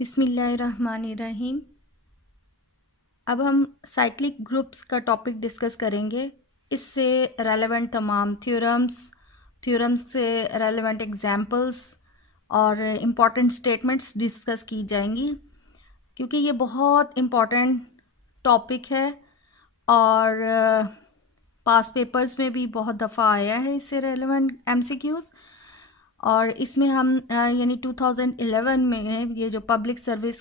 बिस्मिल्लाहिर्रहमानिर्रहीम। अब हम साइक्लिक ग्रुप्स का टॉपिक डिस्कस करेंगे। इससे रेलेवेंट तमाम थ्योरम्स से रेलेवेंट एग्जांपल्स और इम्पॉर्टेंट स्टेटमेंट्स डिस्कस की जाएंगी, क्योंकि ये बहुत इम्पॉर्टेंट टॉपिक है और पास पेपर्स में भी बहुत दफ़ा आया है इससे रेलेवेंट एमसीक्यूज़। और इसमें हम यानी 2011 में ये जो पब्लिक सर्विस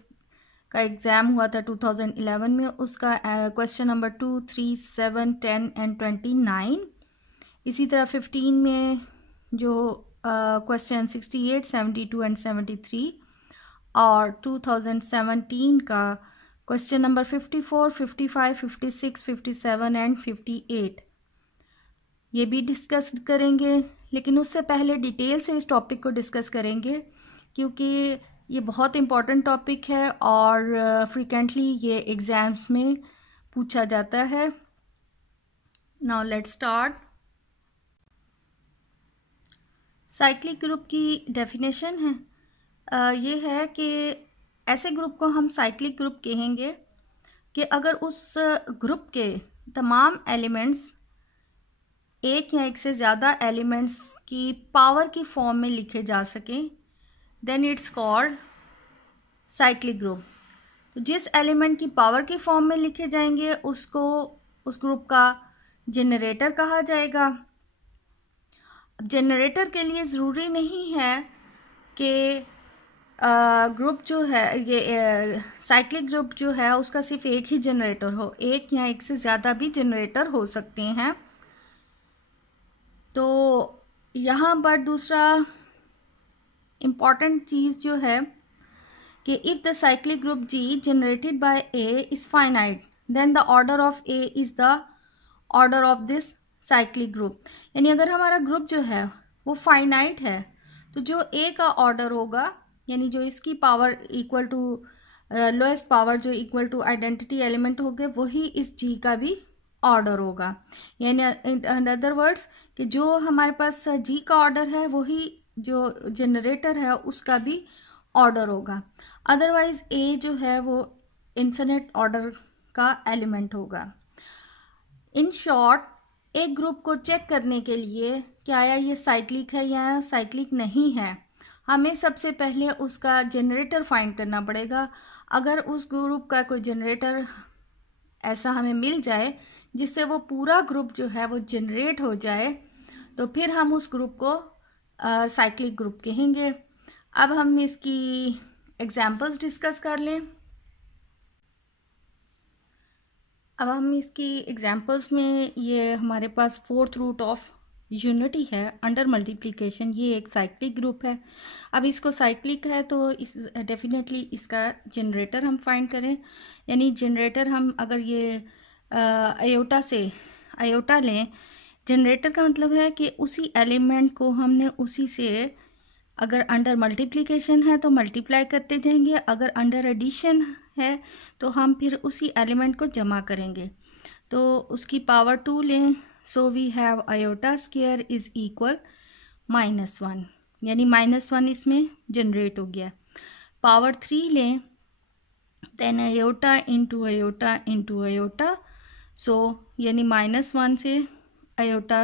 का एग्ज़ाम हुआ था 2011 में, उसका क्वेश्चन नंबर 2, 3, 7, 10 एंड 29, इसी तरह 15 में जो क्वेश्चन 68, 72 एंड 73, और 2017 का क्वेश्चन नंबर 54, 55, 56, 57 एंड 58 ये भी डिस्कस करेंगे। लेकिन उससे पहले डिटेल से इस टॉपिक को डिस्कस करेंगे, क्योंकि ये बहुत इम्पॉर्टेंट टॉपिक है और फ्रीक्वेंटली ये एग्ज़ाम्स में पूछा जाता है। Now let's start. Cyclic group की डेफिनेशन है ये है कि ऐसे ग्रुप को हम साइक्लिक ग्रुप कहेंगे कि अगर उस ग्रुप के तमाम एलिमेंट्स एक या एक से ज़्यादा एलिमेंट्स की पावर की फॉर्म में लिखे जा सकें, then it's called cyclic group. तो जिस एलिमेंट की पावर की फॉर्म में लिखे जाएंगे उसको उस ग्रुप का जनरेटर कहा जाएगा। अब जनरेटर के लिए ज़रूरी नहीं है कि ग्रुप जो है ये साइक्लिक ग्रुप जो है उसका सिर्फ एक ही जनरेटर हो, एक या एक से ज़्यादा भी जनरेटर हो सकते हैं। तो यहाँ पर दूसरा इम्पॉर्टेंट चीज़ जो है कि if the cyclic group G generated by a is finite, then the order of a is the order of this cyclic group. यानी अगर हमारा ग्रुप जो है वो फाइनाइट है, तो जो ए का ऑर्डर होगा, यानी जो इसकी power equal to lowest power जो इक्वल टू आइडेंटिटी एलिमेंट हो गए, वही इस जी का भी ऑर्डर होगा। यानी इन अदर वर्ड्स कि जो हमारे पास जी का ऑर्डर है वही जो जनरेटर है उसका भी ऑर्डर होगा। अदरवाइज ए जो है वो इन्फिनिट ऑर्डर का एलिमेंट होगा। इन शॉर्ट, एक ग्रुप को चेक करने के लिए कि आया ये साइक्लिक है या साइक्लिक नहीं है, हमें सबसे पहले उसका जनरेटर फाइंड करना पड़ेगा। अगर उस ग्रुप का कोई जनरेटर ऐसा हमें मिल जाए जिससे वो पूरा ग्रुप जो है वो जनरेट हो जाए, तो फिर हम उस ग्रुप को साइक्लिक ग्रुप कहेंगे। अब हम इसकी एग्जांपल्स डिस्कस कर लें। अब हम इसकी एग्जांपल्स में ये हमारे पास फोर्थ रूट ऑफ यूनिटी है अंडर मल्टीप्लिकेशन, ये एक साइक्लिक ग्रुप है। अब इसको साइक्लिक है तो इस डेफिनेटली इसका जनरेटर हम फाइंड करें। यानी जनरेटर हम अगर ये आयोटा से आयोटा लें, जनरेटर का मतलब है कि उसी एलिमेंट को हमने उसी से, अगर अंडर मल्टीप्लिकेशन है तो मल्टीप्लाई करते जाएंगे, अगर अंडर एडिशन है तो हम फिर उसी एलिमेंट को जमा करेंगे। तो उसकी पावर 2 लें, so we have iota square is equal -1, यानी -1 इसमें जनरेट हो गया। पावर 3 लें, then iota into iota into iota, so यानी -1 से आयोटा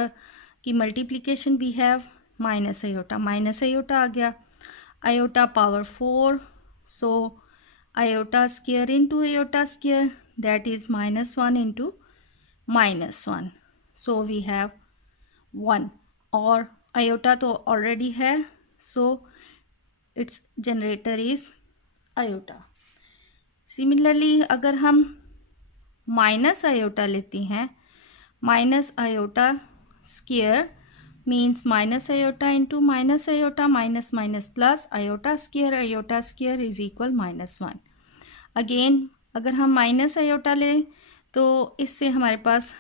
की मल्टीप्लिकेशन भी हैव माइनस आयोटा आ गया। Iota power 4, so iota square into iota square, that is -1 into -1, so we have 1। और आयोटा तो ऑलरेडी है, so its generator is iota. Similarly अगर हम माइनस आयोटा लेती हैं, minus iota square means minus iota into minus iota minus minus plus iota square is equal -1। Again अगर हम minus iota लें तो इससे हमारे पास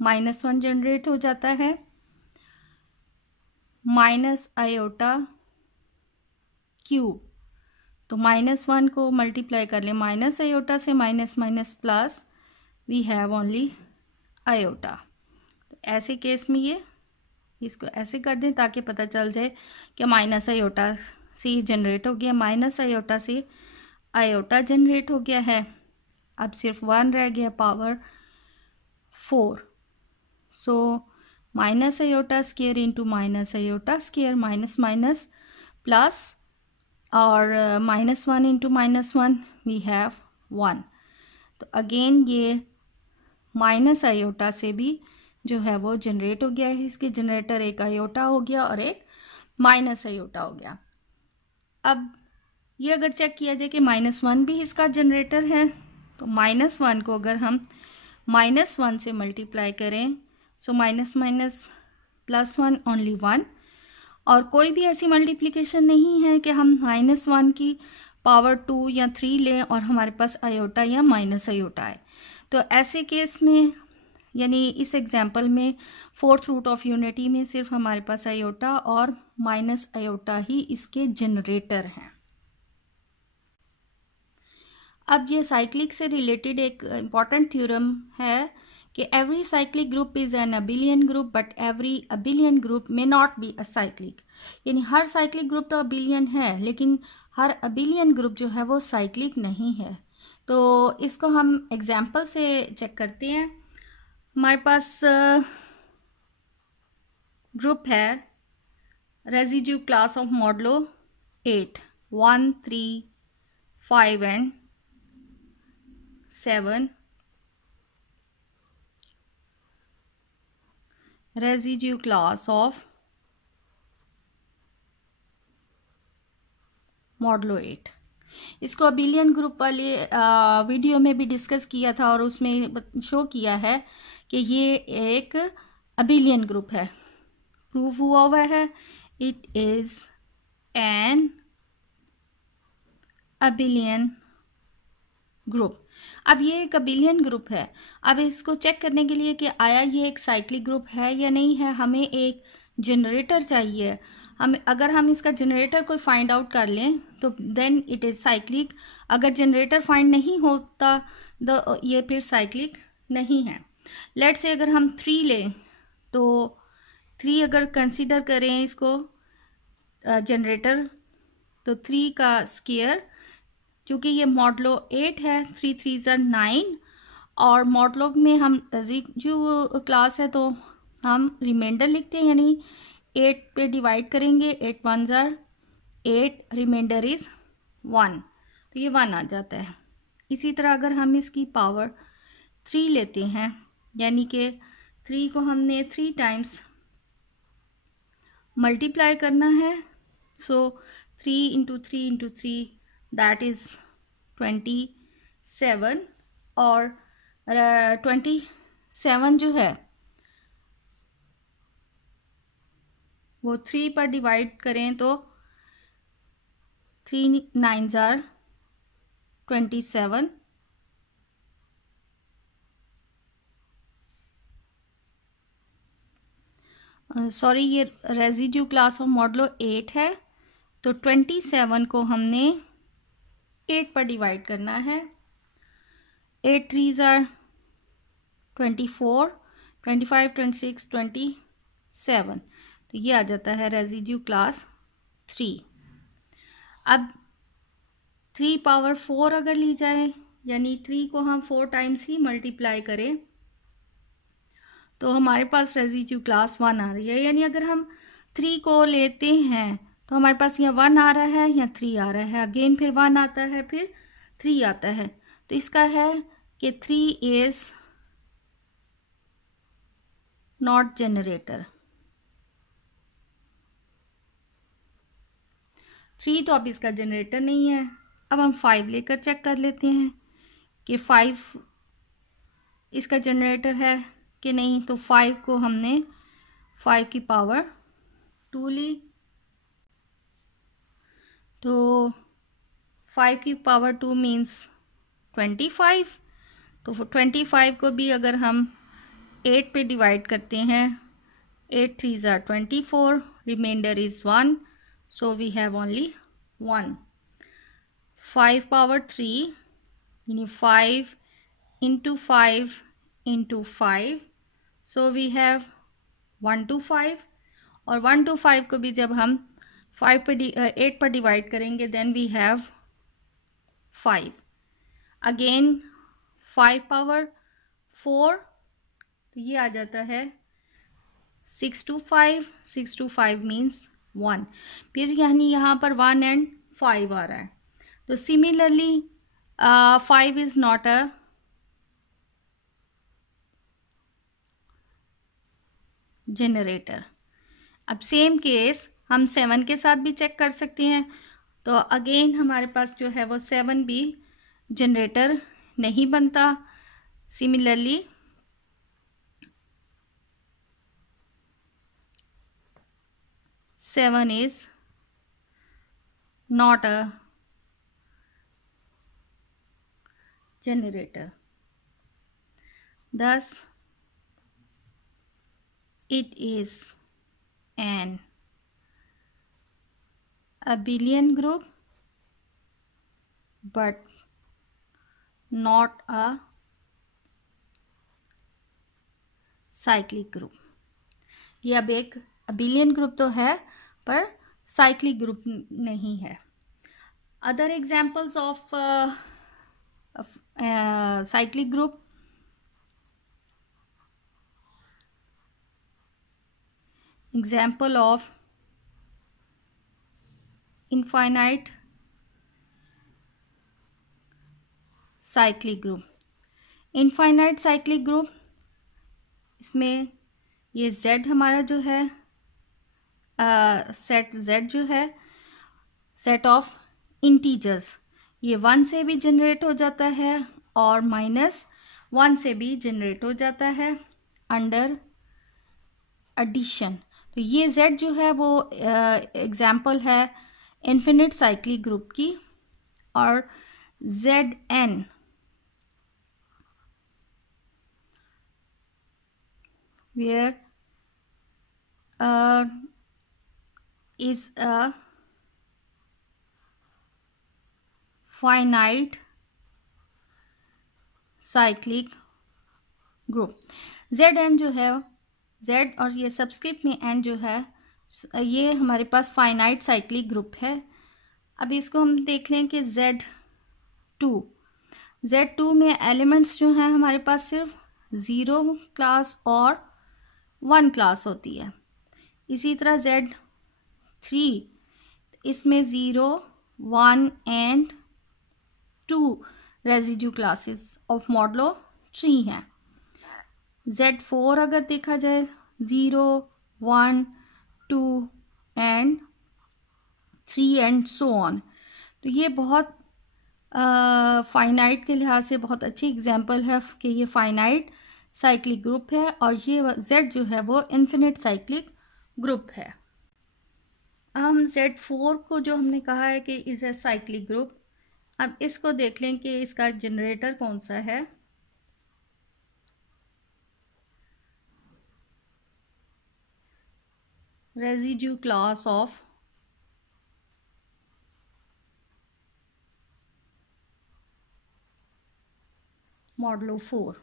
-1 जनरेट हो जाता है। माइनस आयोटा क्यूब, तो -1 को मल्टीप्लाई कर लें माइनस आयोटा से, minus minus plus, we have only iota. तो ऐसे केस में ये इसको ऐसे कर दें ताकि पता चल जाए कि माइनस आयोटा से जनरेट हो गया। माइनस आयोटा से आयोटा जनरेट हो गया है। अब सिर्फ 1 रह गया, power 4। So minus iota square into minus iota square, minus minus plus, और -1 इंटू -1 वी हैव 1। तो अगेन ये माइनस आयोटा से भी जो है वो जनरेट हो गया है। इसके जनरेटर एक आयोटा हो गया और एक माइनस आयोटा हो गया। अब ये अगर चेक किया जाए कि -1 भी इसका जनरेटर है, तो -1 को अगर हम -1 से मल्टीप्लाई करें, सो माइनस माइनस +1 ओनली 1। और कोई भी ऐसी मल्टीप्लिकेशन नहीं है कि हम -1 की पावर 2 या 3 लें और हमारे पास आयोटा या माइनस आयोटा है। तो ऐसे केस में, यानी इस एग्जाम्पल में फोर्थ रूट ऑफ यूनिटी में सिर्फ हमारे पास आयोटा और माइनस आयोटा ही इसके जनरेटर हैं। अब ये साइक्लिक से रिलेटेड एक इम्पॉर्टेंट थ्योरम है कि every cyclic group is an abelian group but every abelian group may not be a cyclic. यानी हर साइक्लिक ग्रुप तो अबिलियन है, लेकिन हर अबिलियन ग्रुप जो है वो साइक्लिक नहीं है। तो इसको हम एग्जाम्पल से चेक करते हैं। हमारे पास ग्रुप है residue class of modulo 8, 1, 3, 5 and 7 residue class of modulo 8। इसको अबिलियन ग्रुप वाले वीडियो में भी डिस्कस किया था और उसमें शो किया है कि ये एक अबिलियन ग्रुप है। प्रूफ हुआ हुआ है, it is an abelian group. अब ये एक अबिलियन ग्रुप है। अब इसको चेक करने के लिए कि आया ये एक साइक्लिक ग्रुप है या नहीं है, हमें एक जनरेटर चाहिए। अगर हम इसका जनरेटर कोई फाइंड आउट कर लें तो देन इट इज़ साइक्लिक। अगर जनरेटर फाइंड नहीं होता तो ये फिर साइक्लिक नहीं है। लेट्स से अगर हम 3 लें, तो 3 अगर कंसीडर करें इसको जनरेटर, तो 3 का स्क्वायर, चूँकि ये मॉडलो 8 है, 3 3 9, और मॉडलो में हम रेजिड्यू क्लास है तो हम रिमाइंडर लिखते हैं, यानी 8 पे डिवाइड करेंगे, 8 1 8, रिमाइंडर इज 1, तो ये 1 आ जाता है। इसी तरह अगर हम इसकी पावर 3 लेते हैं, यानी कि 3 को हमने 3 टाइम्स मल्टीप्लाई करना है, सो 3 इंटू 3 इंटू 3 दैट इज 27, और 27 जो है वो 3 पर डिवाइड करें तो 3 9 27, सॉरी ये रेजिड्यू क्लास ऑफ मॉडलो 8 है, तो 27 को हमने 8 पर डिवाइड करना है। 8 3 24, 25 26 27, तो ये आ जाता है रेजिड्यू क्लास 3। अब 3 पावर 4 अगर ली जाए, यानी 3 को हम 4 टाइम्स ही मल्टीप्लाई करें, तो हमारे पास रेजिड्यू क्लास 1 आ रही है। यानी अगर हम 3 को लेते हैं तो हमारे पास यहाँ 1 आ रहा है, यहाँ 3 आ रहा है, अगेन फिर 1 आता है, फिर 3 आता है। तो इसका है कि 3 इज नॉट जनरेटर। 3 तो अब इसका जनरेटर नहीं है। अब हम 5 लेकर चेक कर लेते हैं कि 5 इसका जनरेटर है कि नहीं। तो 5 को हमने 5 की पावर 2 ली, तो 5 की पावर 2 मीन्स 25। तो 25 को भी अगर हम 8 पे डिवाइड करते हैं, 8 3 24, remainder is 1, so we have only 1। 5 power 3 यानी 5 into 5 into 5, so we have 1 to 5, और 1 to 5 को भी जब हम 8 पर डिवाइड करेंगे then we have 5, again 5 power 4, तो ये आ जाता है 6 to 5, 6 to 5 मीन्स 1, फिर यानी यहाँ पर 1 and 5 आ रहा है। तो similarly 5 is not a generator. अब सेम केस हम 7 के साथ भी चेक कर सकते हैं। तो अगेन हमारे पास जो है वो 7 भी जनरेटर नहीं बनता। Similarly 7 is not a generator, thus it is an abelian group but not a cyclic group। ये अब एक abelian ग्रुप तो है पर cyclic ग्रुप नहीं है। Other examples of cyclic group, example of infinite cyclic group। infinite cyclic group, इसमें ये Z हमारा जो है सेट Z जो है सेट ऑफ इंटीजर्स, ये 1 से भी जनरेट हो जाता है और -1 से भी जनरेट हो जाता है अंडर एडिशन। तो ये Z जो है वो एग्जाम्पल है इन्फिनिट साइक्लिक ग्रुप की। और Zn where is a finite cyclic group। Zn जो है Z और ये सबस्क्रिप्ट में n जो है ये हमारे पास फाइनाइट साइक्लिक ग्रुप है। अब इसको हम देख लें कि Z2 में एलिमेंट्स जो हैं हमारे पास सिर्फ 0 क्लास और 1 क्लास होती है। इसी तरह Z3 इसमें 0, 1 and 2 residue classes of modulo 3 हैं। Z4 अगर देखा जाए 0, 1, 2 एंड 3 एंड सो ऑन। तो ये बहुत फाइनाइट के लिहाज से बहुत अच्छी एग्जांपल है कि ये फाइनाइट साइक्लिक ग्रुप है और ये Z जो है वो इन्फिनिट साइक्लिक ग्रुप है। हम Z4 को जो हमने कहा है कि इज ए साइक्लिक ग्रुप, अब इसको देख लें कि इसका जनरेटर कौन सा है। Residue class of modulo 4।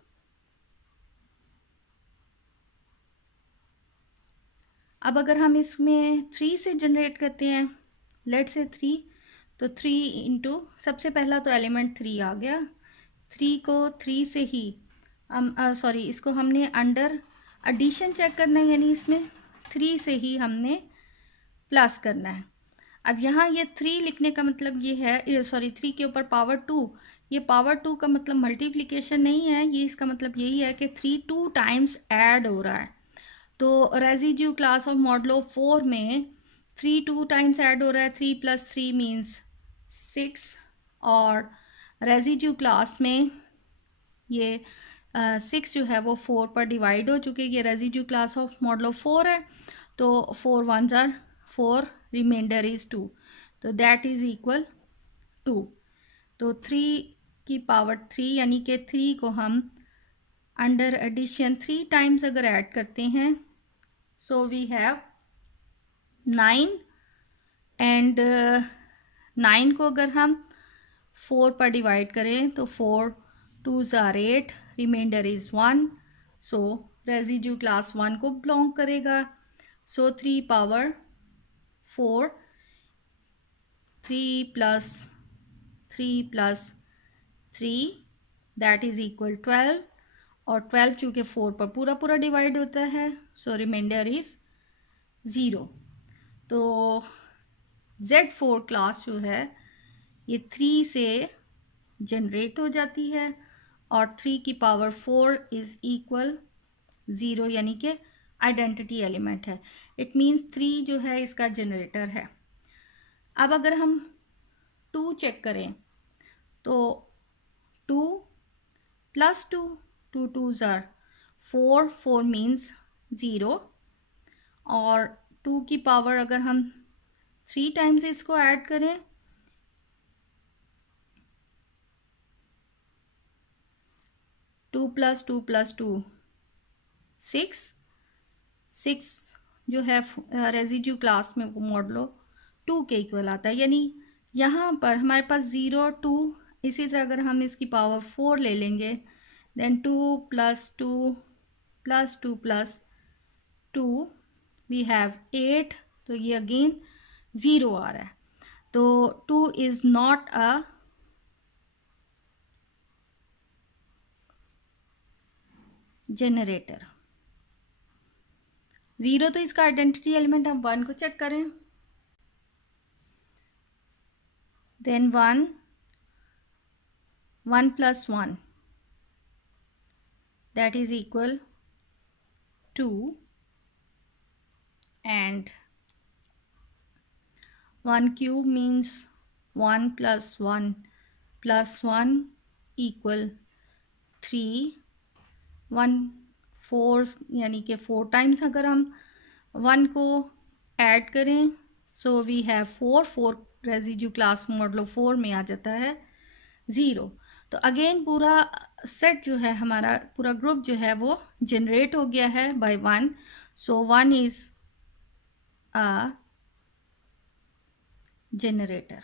अब अगर हम इसमें 3 से जनरेट करते हैं, लेट से 3, तो 3 इंटू सबसे पहला तो एलिमेंट 3 आ गया। 3 को 3 से ही इसको हमने अंडर एडिशन चेक करना है, यानी इसमें 3 से ही हमने प्लस करना है। अब यहाँ ये 3 लिखने का मतलब ये है 3 के ऊपर पावर 2, ये पावर 2 का मतलब मल्टीप्लिकेशन नहीं है, ये इसका मतलब यही है कि 3 2 टाइम्स ऐड हो रहा है। तो रेजिड्यू क्लास ऑफ मॉडलो 4 में 3 2 टाइम्स ऐड हो रहा है, 3 + 3 मीन्स 6, और रेजिड्यू क्लास में ये 6 जो है वो 4 पर डिवाइड हो चुके, ये रेजिड्यू क्लास ऑफ मॉडलो 4 है। तो 4 1s are 4, रिमाइंडर इज 2, तो दैट इज इक्वल 2। तो 3 की पावर 3 यानी कि 3 को हम अंडर एडिशन 3 टाइम्स अगर ऐड करते हैं, सो वी हैव 9, एंड 9 को अगर हम 4 पर डिवाइड करें तो 4 2s are 8, remainder is 1, so residue class 1 को बिलोंग करेगा। So 3 power 4, 3 + 3 + 3 that is equal 12, और 12 चूँकि 4 पर पूरा पूरा डिवाइड होता है, सो रिमाइंडर इज 0। तो Z4 क्लास जो है ये 3 से जनरेट हो जाती है, और 3 की पावर 4 इज इक्वल 0, यानी कि आइडेंटिटी एलिमेंट है। इट मीन्स 3 जो है इसका जनरेटर है। अब अगर हम 2 चेक करें तो 2 + 2, 2 2s are 4, 4 मीन्स 0, और 2 की पावर अगर हम 3 टाइम्स इसको ऐड करें 2 + 2 + 2 6, 6 जो है रेजिड्यू क्लास में वो मॉडलो 2 के इक्वल आता है। यानी यहाँ पर हमारे पास 0 2, इसी तरह अगर हम इसकी पावर 4 ले लेंगे देन 2 + 2 + 2 + 2 वी हैव 8, तो ये अगेन 0 आ रहा है। तो 2 इज नॉट अ जनरेटर। 0 तो इसका आइडेंटिटी एलिमेंट। हम 1 को चेक करें then 1 + 1 that is equal 2, and 1 cube means 1 + 1 + 1 equal 3, 1 4 यानी कि 4 टाइम्स अगर हम 1 को ऐड करें so we have 4 residue class modulo 4 में आ जाता है 0। तो अगेन पूरा सेट जो है हमारा पूरा ग्रुप जो है वो जनरेट हो गया है by 1, so 1 is a generator.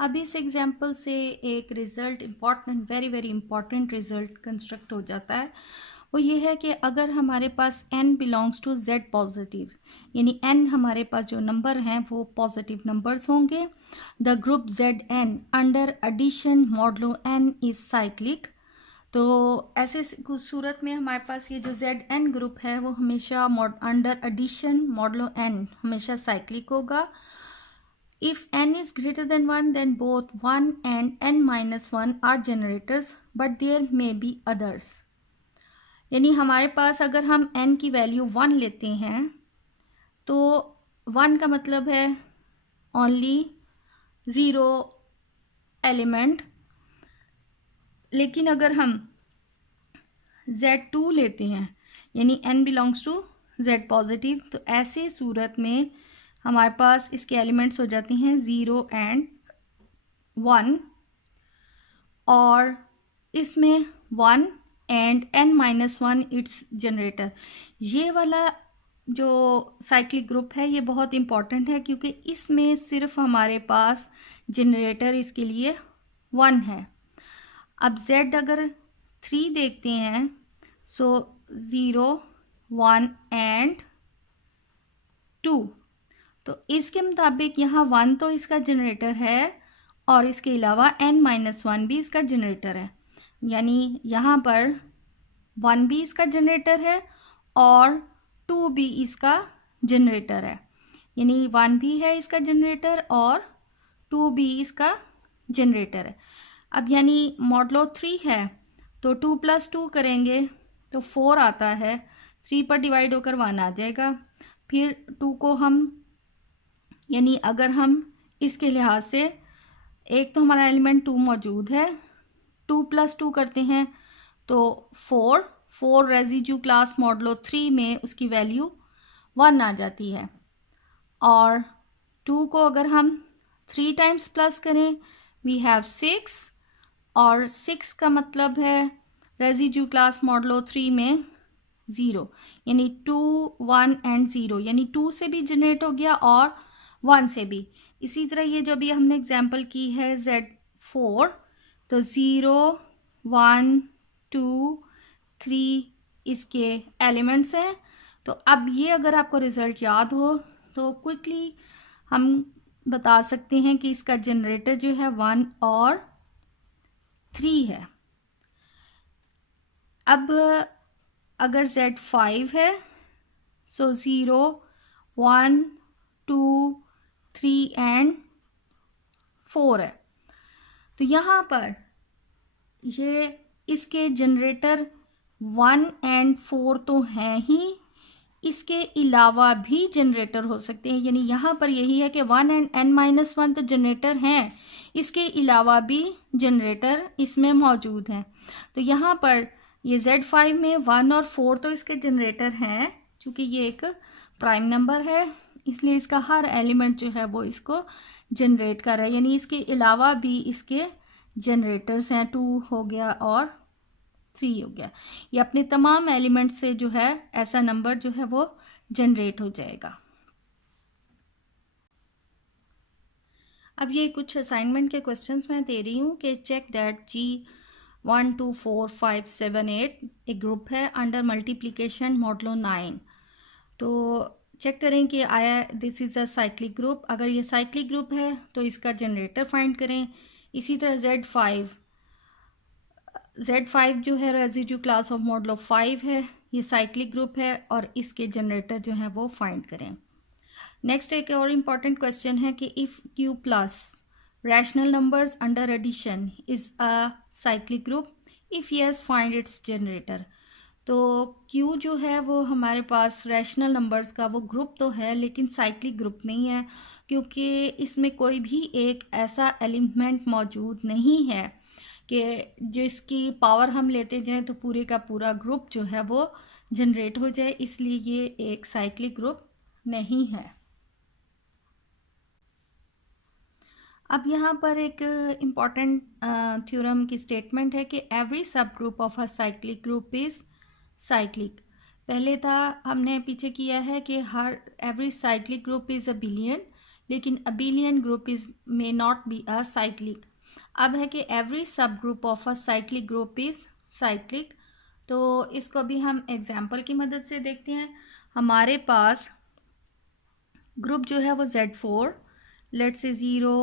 अब इस एग्जाम्पल से एक result important, very very important result construct हो जाता है। वो ये है कि अगर हमारे पास n belongs to z positive, यानी n हमारे पास जो नंबर हैं वो पॉजिटिव नंबर्स होंगे, the group Zn under addition modulo n is cyclic. तो ऐसे सूरत में हमारे पास ये जो Zn ग्रुप है वो हमेशा अंडर एडिशन मॉडलो n हमेशा साइक्लिक होगा। If n is greater than 1, then both 1 and n-1 are generators, but there may be others. यानी हमारे पास अगर हम n की वैल्यू 1 लेते हैं तो 1 का मतलब है ओनली 0 एलिमेंट, लेकिन अगर हम Z2 लेते हैं यानी n belongs to Z positive, तो ऐसे सूरत में हमारे पास इसके एलिमेंट्स हो जाते हैं 0 and 1, और इसमें 1 and n-1 इट्स जनरेटर। ये वाला जो साइक्लिक ग्रुप है ये बहुत इंपॉर्टेंट है क्योंकि इसमें सिर्फ हमारे पास जनरेटर इसके लिए 1 है। अब Z अगर 3 देखते हैं सो 0 1 and 2, तो इसके मुताबिक यहाँ 1 तो इसका जनरेटर है और इसके अलावा n-1 भी इसका जनरेटर है, यानी यहाँ पर 1 भी इसका जनरेटर है और 2 भी इसका जनरेटर है, यानी 1 भी है इसका जनरेटर और 2 भी इसका जनरेटर है। अब यानी मॉडलो 3 है तो 2 + 2 करेंगे तो 4 आता है, 3 पर डिवाइड होकर 1 आ जाएगा। फिर 2 को हम यानी अगर हम इसके लिहाज से एक तो हमारा एलिमेंट 2 मौजूद है, 2 + 2 करते हैं तो 4 रेजिड्यू क्लास मॉडलो 3 में उसकी वैल्यू 1 आ जाती है, और 2 को अगर हम 3 टाइम्स प्लस करें वी हैव 6, और 6 का मतलब है रेजिड्यू क्लास मॉडलो 3 में 0, यानी 2 1 and 0, यानी 2 से भी जनरेट हो गया और 1 से भी। इसी तरह ये जो भी हमने एग्जाम्पल की है Z4, तो 0 1 2 3 इसके एलिमेंट्स हैं, तो अब ये अगर आपको रिजल्ट याद हो तो क्विकली हम बता सकते हैं कि इसका जनरेटर जो है 1 और 3 है। अब अगर Z5 है सो 0 1 2 3 एंड 4 है। तो यहाँ पर ये इसके जनरेटर 1 एंड 4 तो हैं ही, इसके अलावा भी जनरेटर हो सकते हैं। यानी यहाँ पर यही है कि 1 एंड n-1 तो जनरेटर हैं, इसके अलावा भी जनरेटर इसमें मौजूद हैं। तो यहाँ पर ये Z5 में 1 और 4 तो इसके जनरेटर हैं, चूँकि ये एक प्राइम नंबर है इसलिए इसका हर एलिमेंट जो है वो इसको जनरेट कर रहा है। यानी इसके अलावा भी इसके जनरेटर्स हैं, 2 हो गया और 3 हो गया। ये अपने तमाम एलिमेंट से जो है ऐसा नंबर जो है वो जनरेट हो जाएगा। अब ये कुछ असाइनमेंट के क्वेश्चंस मैं दे रही हूँ कि चेक दैट G1 2 4 5 7 8 एक ग्रुप है अंडर मल्टीप्लिकेशन मॉडलो 9। तो चेक करें कि आया this is a cyclic group. अगर ये साइक्लिक ग्रुप है तो इसका जनरेटर फाइंड करें। इसी तरह Z5 जो है residue class of model of 5 है, ये साइक्लिक ग्रुप है और इसके जनरेटर जो है वो फाइंड करें। नेक्स्ट एक और इम्पॉर्टेंट क्वेश्चन है कि if Q plus rational numbers under addition is a cyclic group, if yes find its generator. तो Q जो है वो हमारे पास रैशनल नंबर्स का वो ग्रुप तो है लेकिन साइक्लिक ग्रुप नहीं है, क्योंकि इसमें कोई भी एक ऐसा एलिमेंट मौजूद नहीं है कि जिसकी पावर हम लेते जाएं तो पूरे का पूरा ग्रुप जो है वो जनरेट हो जाए, इसलिए ये एक साइक्लिक ग्रुप नहीं है। अब यहाँ पर एक इम्पॉर्टेंट थ्योरम की स्टेटमेंट है कि every subgroup of a cyclic group is cyclic. पहले था हमने पीछे किया है कि हर every cyclic group is abelian, लेकिन abelian group is may not be a cyclic. अब है कि every subgroup of a cyclic group is cyclic. तो इसको भी हम एग्जाम्पल की मदद से देखते हैं। हमारे पास ग्रुप जो है वो Z4, लेट्स से 0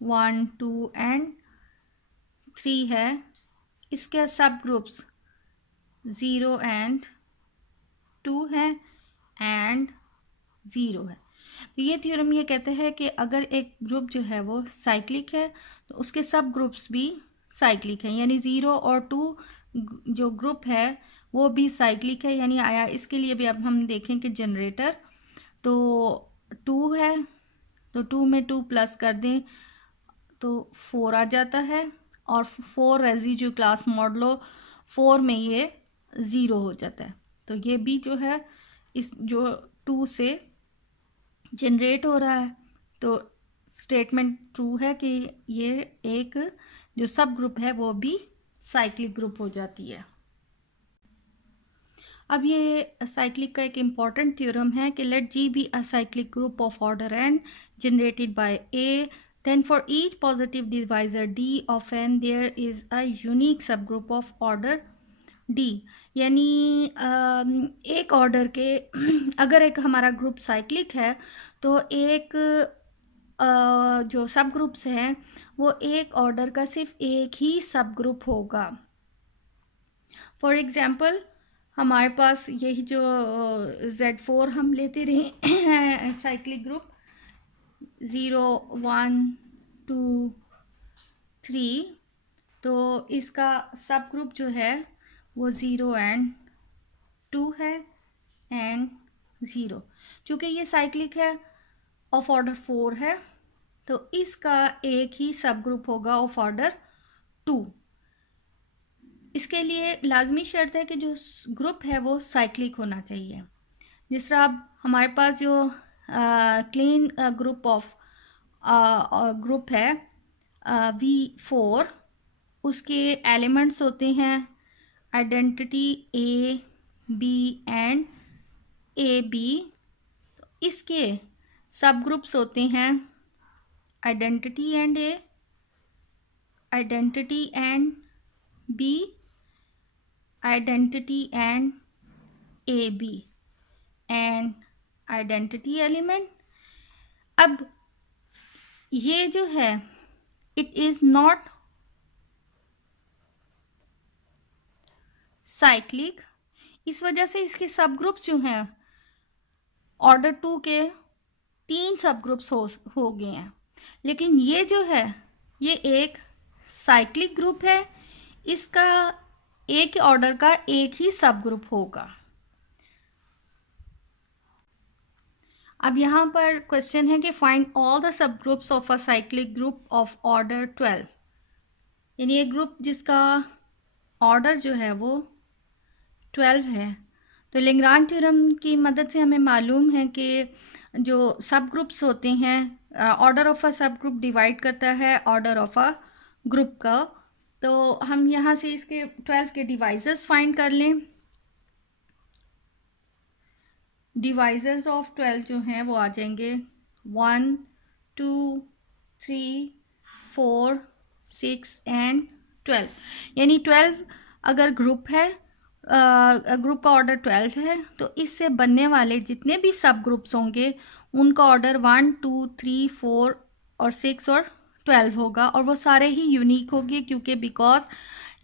1 2 एंड 3 है। इसके सब ग्रुप्स 0 एंड 2 है एंड 0 है। तो ये थ्योरम ये कहते हैं कि अगर एक ग्रुप जो है वो साइक्लिक है तो उसके सब ग्रुप्स भी साइक्लिक हैं, यानी 0 और 2 जो ग्रुप है वो भी साइक्लिक है। यानी आया इसके लिए भी अब हम देखें कि जनरेटर तो 2 है, तो 2 में 2 प्लस कर दें तो 4 आ जाता है, और 4 रेजिड्यू क्लास मॉडलो 4 में ये 0 हो जाता है। तो ये भी जो है इस जो 2 से जनरेट हो रहा है, तो स्टेटमेंट ट्रू है कि ये एक जो सब ग्रुप है वो भी साइक्लिक ग्रुप हो जाती है। अब ये साइक्लिक का एक इम्पॉर्टेंट थ्योरम है कि let G be a cyclic group of order n generated by A, then for each positive divisor D of n there is a unique subgroup of order D। यानी एक order के अगर एक हमारा group cyclic है तो एक जो सब ग्रुप्स हैं वो एक ऑर्डर का सिर्फ एक ही सब ग्रुप होगा। फॉर एग्जांपल हमारे पास यही जो Z4 हम लेते रहे हैं साइक्लिक ग्रुप 0 1 2 3, तो इसका सब ग्रुप जो है वो 0 एंड 2 है एंड 0। चूँकि ये साइक्लिक है ऑफ ऑर्डर 4 है तो इसका एक ही सब ग्रुप होगा ऑफ ऑर्डर 2। इसके लिए लाजमी शर्त है कि जो ग्रुप है वो साइक्लिक होना चाहिए। जिस तरह अब हमारे पास जो क्लीन ग्रुप ऑफ ग्रुप है V4, उसके एलिमेंट्स होते हैं identity A B and AB। इसके सब ग्रुप्स होते हैं identity and A, identity and B, identity and AB। And identity element. अब ये जो है इट इज नॉट साइक्लिक, इस वजह से इसके सब ग्रुप्स जो हैं ऑर्डर 2 के 3 सब ग्रुप्स हो गए हैं। लेकिन ये जो है ये एक साइक्लिक ग्रुप है, इसका एक ऑर्डर का एक ही सब ग्रुप होगा। अब यहाँ पर क्वेश्चन है कि find all the sub groups of a cyclic group of order 12, यानी एक ग्रुप जिसका ऑर्डर जो है वो 12 है। तो लैग्रांज थ्योरम की मदद से हमें मालूम है कि जो सब ग्रुप्स होते हैं, ऑर्डर ऑफ अ सब ग्रुप डिवाइड करता है ऑर्डर ऑफ अ ग्रुप का। तो हम यहाँ से इसके 12 के डिवाइजर्स फाइंड कर लें। डिवाइजर्स ऑफ 12 जो हैं वो आ जाएंगे 1, 2, 3, 4, 6 एंड 12। यानी 12 अगर ग्रुप है, ग्रुप का ऑर्डर 12 है, तो इससे बनने वाले जितने भी सब ग्रुप्स होंगे उनका ऑर्डर 1, 2, 3, 4 और 6 और 12 होगा, और वो सारे ही यूनिक होंगे क्योंकि बिकॉज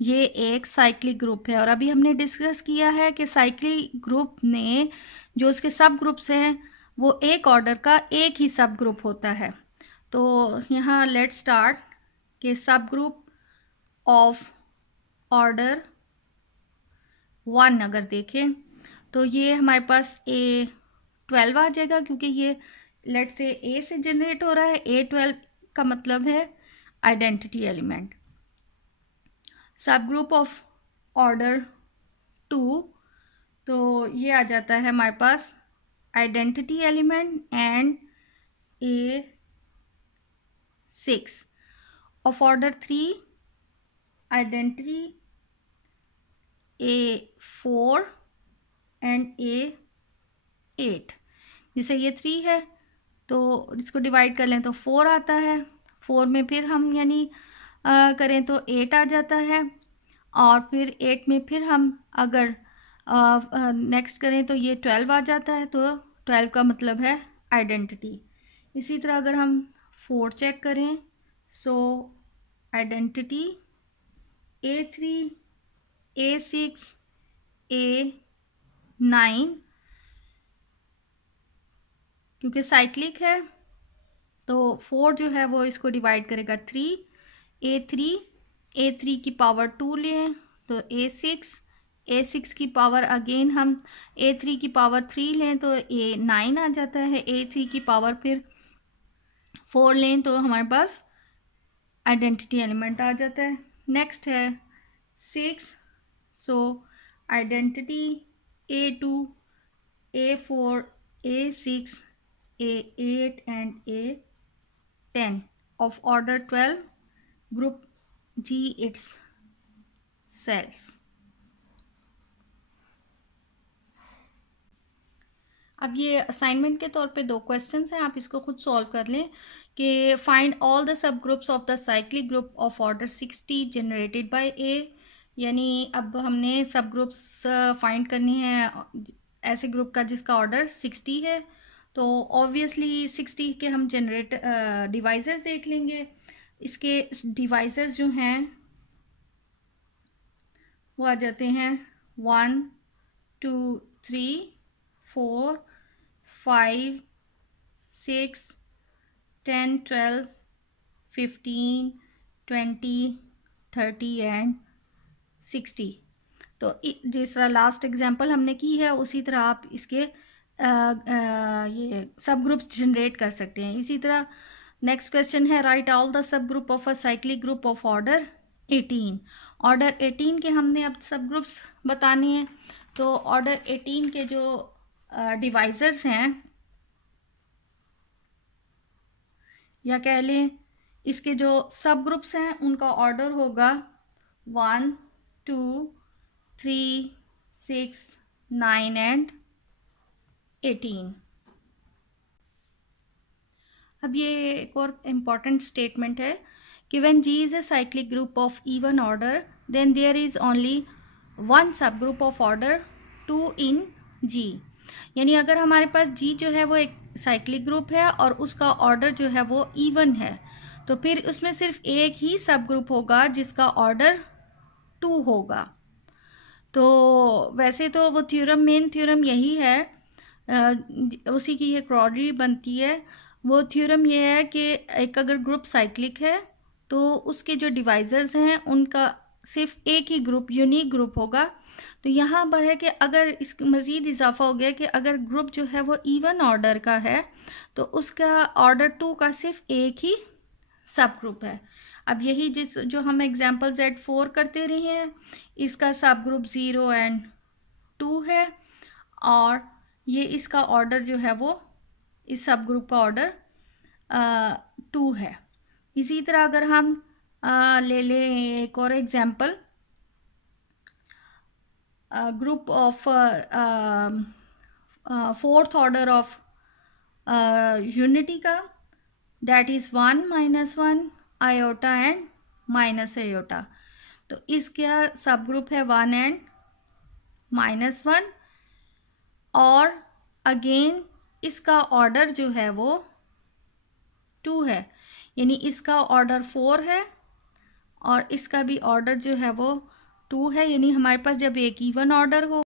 ये एक साइक्लिक ग्रुप है। और अभी हमने डिस्कस किया है कि साइक्लिक ग्रुप ने जो उसके सब ग्रुप्स हैं वो एक ऑर्डर का एक ही सब ग्रुप होता है। तो यहाँ लेट्स स्टार्ट कि सब ग्रुप ऑफ ऑर्डर 1 अगर देखें तो ये हमारे पास A12 आ जाएगा, क्योंकि ये लेट्स से A से जनरेट हो रहा है। A12 का मतलब है identity element. Subgroup of order 2, तो ये आ जाता है हमारे पास identity element and A6। Of order 3 identity A4 and A8। जैसे ये 3 है तो इसको डिवाइड कर लें तो 4 आता है, 4 में फिर हम यानी करें तो 8 आ जाता है, और फिर 8 में फिर हम अगर नेक्स्ट करें तो ये 12 आ जाता है। तो 12 का मतलब है आइडेंटिटी। इसी तरह अगर हम 4 चेक करें, सो आइडेंटिटी A3, A6, A9, क्योंकि साइक्लिक है तो 4 जो है वो इसको डिवाइड करेगा 3, A3 की पावर 2 लें तो A6 की पावर अगेन हम A3 की पावर 3 लें तो A9 आ जाता है। A3 की पावर फिर 4 लें तो हमारे पास आइडेंटिटी एलिमेंट आ जाता है। नेक्स्ट है 6, सो identity A2, A4, A6, A8 and A10 of order 12 group G it's self. अब ये असाइनमेंट के तौर पे 2 क्वेश्चंस हैं, आप इसको खुद सॉल्व कर लें कि find all the sub groups of the cyclic group of order 60 generated by A। यानी अब हमने सब ग्रुप्स फाइंड करनी है ऐसे ग्रुप का जिसका ऑर्डर 60 है। तो ऑब्वियसली 60 के हम जनरेट डिवाइजर्स देख लेंगे। इसके डिवाइजर्स जो हैं वो आ जाते हैं 1, 2, 3, 4, 5, 6, 10, 12, 15, 20, 30 एंड 60। तो जिस तरह लास्ट एग्जांपल हमने की है उसी तरह आप इसके ये सब ग्रुप्स जनरेट कर सकते हैं। इसी तरह नेक्स्ट क्वेश्चन है right all the sub group of a cyclic group of order 18। Order 18 के हमने अब सब ग्रुप्स बताने हैं। तो ऑर्डर 18 के जो डिवाइजर्स हैं या कह लें इसके जो सब ग्रुप्स हैं उनका ऑर्डर होगा 1, 2, 3, 6, 9 एंड 18। अब ये एक और इम्पॉर्टेंट स्टेटमेंट है कि when G is a cyclic group of even order then there is only one subgroup of order 2 in G। यानी अगर हमारे पास जी जो है वो एक साइक्लिक ग्रुप है और उसका ऑर्डर जो है वो इवन है, तो फिर उसमें सिर्फ एक ही सब ग्रुप होगा जिसका ऑर्डर 2 होगा। तो वैसे तो वो थ्योरम, मेन थ्योरम यही है, उसी की ये क्रॉडरी बनती है। वो थ्योरम ये है कि एक अगर ग्रुप साइक्लिक है तो उसके जो डिवाइजर्स हैं उनका सिर्फ एक ही ग्रुप, यूनिक ग्रुप होगा। तो यहाँ पर है कि अगर इस मज़ीद इजाफा हो गया कि अगर ग्रुप जो है वो इवन ऑर्डर का है तो उसका ऑर्डर 2 का सिर्फ एक ही सब ग्रुप है। अब यही जो हम एग्जाम्पल Z4 करते रहे हैं, इसका सब ग्रुप 0 एंड 2 है और ये इसका ऑर्डर जो है वो इस सब ग्रुप का ऑर्डर 2 है। इसी तरह अगर हम ले लें एक और example, group of fourth order of unity का, that is 1 - 1 iota and minus iota. तो इसका सब ग्रुप है 1 एंड -1 और अगेन इसका ऑर्डर जो है वो 2 है, यानी इसका ऑर्डर 4 है और इसका भी ऑर्डर जो है वो 2 है। यानी हमारे पास जब एक इवन ऑर्डर हो